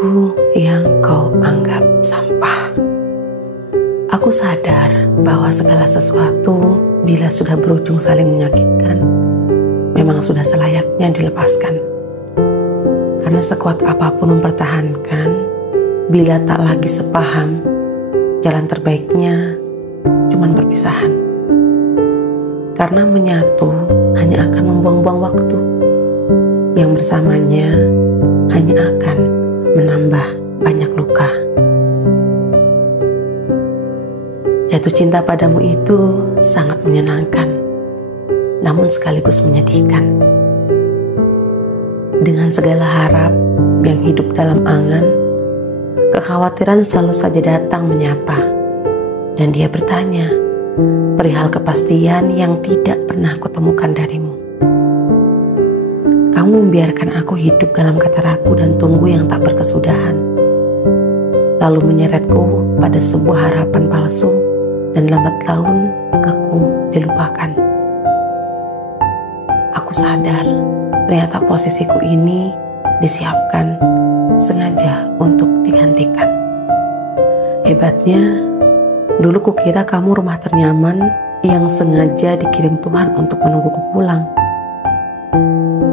aku yang kau anggap sampah. Aku sadar bahwa segala sesuatu bila sudah berujung saling menyakitkan, memang sudah selayaknya dilepaskan. Karena sekuat apapun mempertahankan, bila tak lagi sepaham, jalan terbaiknya cuman perpisahan. Karena menyatu hanya akan membuang-buang waktu, yang bersamanya hanya akan menambah banyak luka. Jatuh cinta padamu itu sangat menyenangkan, namun sekaligus menyedihkan. Dengan segala harap yang hidup dalam angan, kekhawatiran selalu saja datang menyapa, dan dia bertanya perihal kepastian yang tidak pernah kutemukan darimu. Kamu membiarkan aku hidup dalam kata ragu dan tunggu yang tak berkesudahan, lalu menyeretku pada sebuah harapan palsu, dan lambat laun aku dilupakan. Aku sadar ternyata posisiku ini disiapkan sengaja untuk digantikan. Hebatnya, dulu kukira kamu rumah ternyaman yang sengaja dikirim Tuhan untuk menungguku pulang.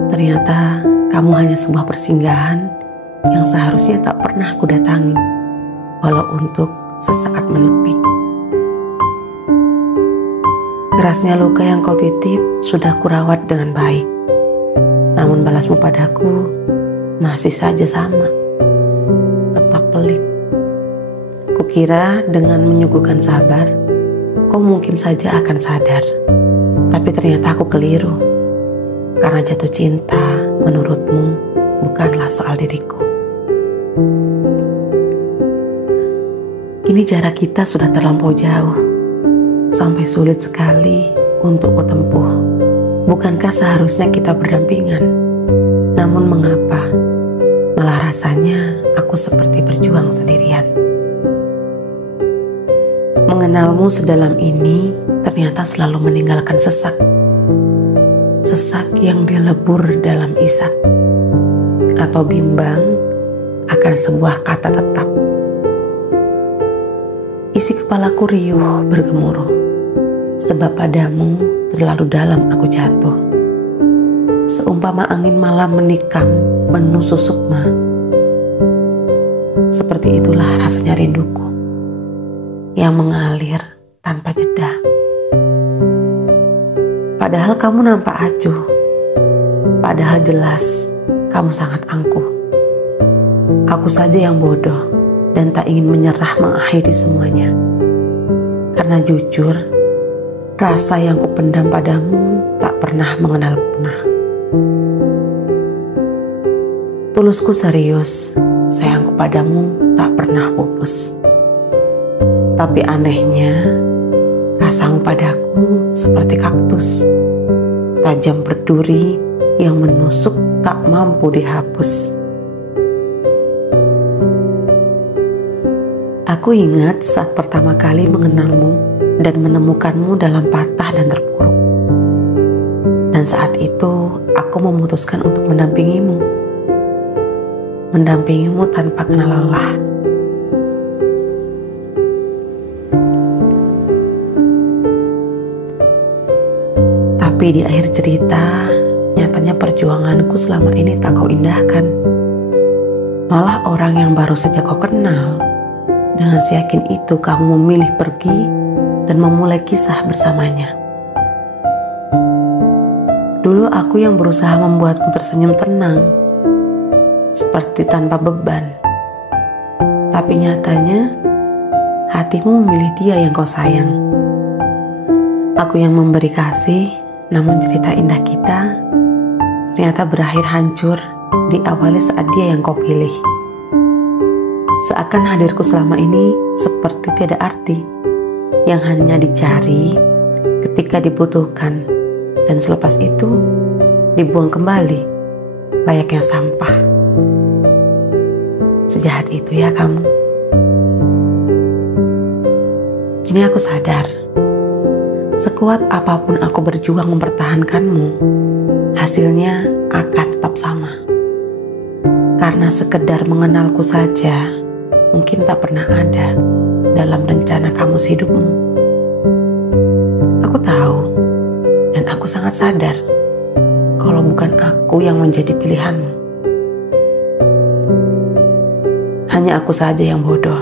Ternyata kamu hanya sebuah persinggahan yang seharusnya tak pernah kudatangi, walau untuk sesaat menepi. Kerasnya luka yang kau titip sudah kurawat dengan baik, namun balasmu padaku masih saja sama, tetap pelik. Kukira dengan menyuguhkan sabar, kau mungkin saja akan sadar. Tapi ternyata aku keliru, karena jatuh cinta menurutmu bukanlah soal diriku. Kini jarak kita sudah terlampau jauh, sampai sulit sekali untuk kutempuh. Bukankah seharusnya kita berdampingan? Namun mengapa malah rasanya aku seperti berjuang sendirian? Mengenalmu sedalam ini ternyata selalu meninggalkan sesak. Sesak yang dilebur dalam isak, atau bimbang akan sebuah kata tetap. Isi kepalaku riuh bergemuruh, sebab padamu terlalu dalam aku jatuh. Seumpama angin malam menikam menusuk sukma. Seperti itulah rasanya rinduku yang mengalir tanpa jeda. Padahal kamu nampak acuh, padahal jelas kamu sangat angkuh. Aku saja yang bodoh dan tak ingin menyerah mengakhiri semuanya. Karena jujur, rasa yang kupendam padamu tak pernah mengenal punah. Tulusku serius, sayangku padamu tak pernah pupus. Tapi anehnya, rasamu padaku seperti kaktus, tajam berduri yang menusuk tak mampu dihapus. Aku ingat saat pertama kali mengenalmu dan menemukanmu dalam patah dan terpuruk. Dan saat itu aku memutuskan untuk mendampingimu. Mendampingimu tanpa kenal lelah. Tapi di akhir cerita, nyatanya perjuanganku selama ini tak kau indahkan. Malah orang yang baru saja kau kenal, dengan seyakin itu kamu memilih pergi dan memulai kisah bersamanya. Dulu aku yang berusaha membuatmu tersenyum tenang, seperti tanpa beban. Tapi nyatanya, hatimu memilih dia yang kau sayang. Aku yang memberi kasih, namun cerita indah kita ternyata berakhir hancur diawali saat dia yang kau pilih. Seakan hadirku selama ini seperti tiada arti, yang hanya dicari ketika dibutuhkan, dan selepas itu dibuang kembali layaknya sampah. Sejahat itu ya kamu. Kini aku sadar, sekuat apapun aku berjuang mempertahankanmu, hasilnya akan tetap sama. Karena sekedar mengenalku saja mungkin tak pernah ada dalam rencana kamus hidupmu. Aku tahu dan aku sangat sadar kalau bukan aku yang menjadi pilihanmu. Hanya aku saja yang bodoh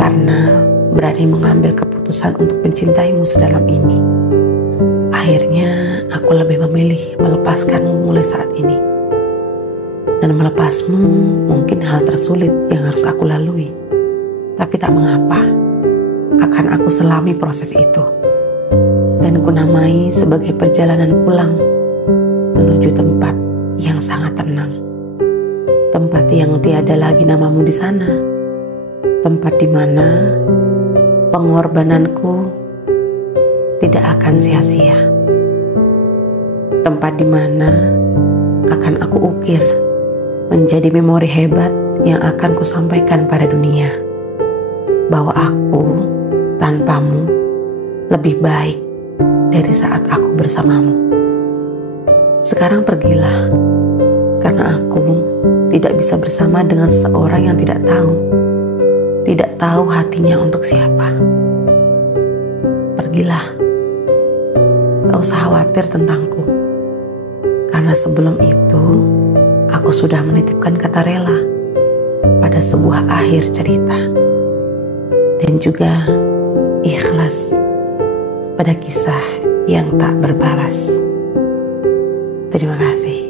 karena berani mengambil keputusan untuk mencintaimu sedalam ini. Akhirnya aku lebih memilih melepaskanmu mulai saat ini. Dan melepasmu mungkin hal tersulit yang harus aku lalui. Tapi tak mengapa, akan aku selami proses itu. Dan kunamai sebagai perjalanan pulang menuju tempat yang sangat tenang. Tempat yang tiada lagi namamu di sana. Tempat di mana pengorbananku tidak akan sia-sia. Tempat di mana akan aku ukir menjadi memori hebat yang akan kusampaikan pada dunia. Bahwa aku tanpamu lebih baik dari saat aku bersamamu. Sekarang pergilah, karena aku tidak bisa bersama dengan seseorang yang tidak tahu hatinya untuk siapa. Pergilah, tak usah khawatir tentangku, karena sebelum itu aku sudah menitipkan kata rela pada sebuah akhir cerita dan juga ikhlas pada kisah yang tak berbalas. Terima kasih.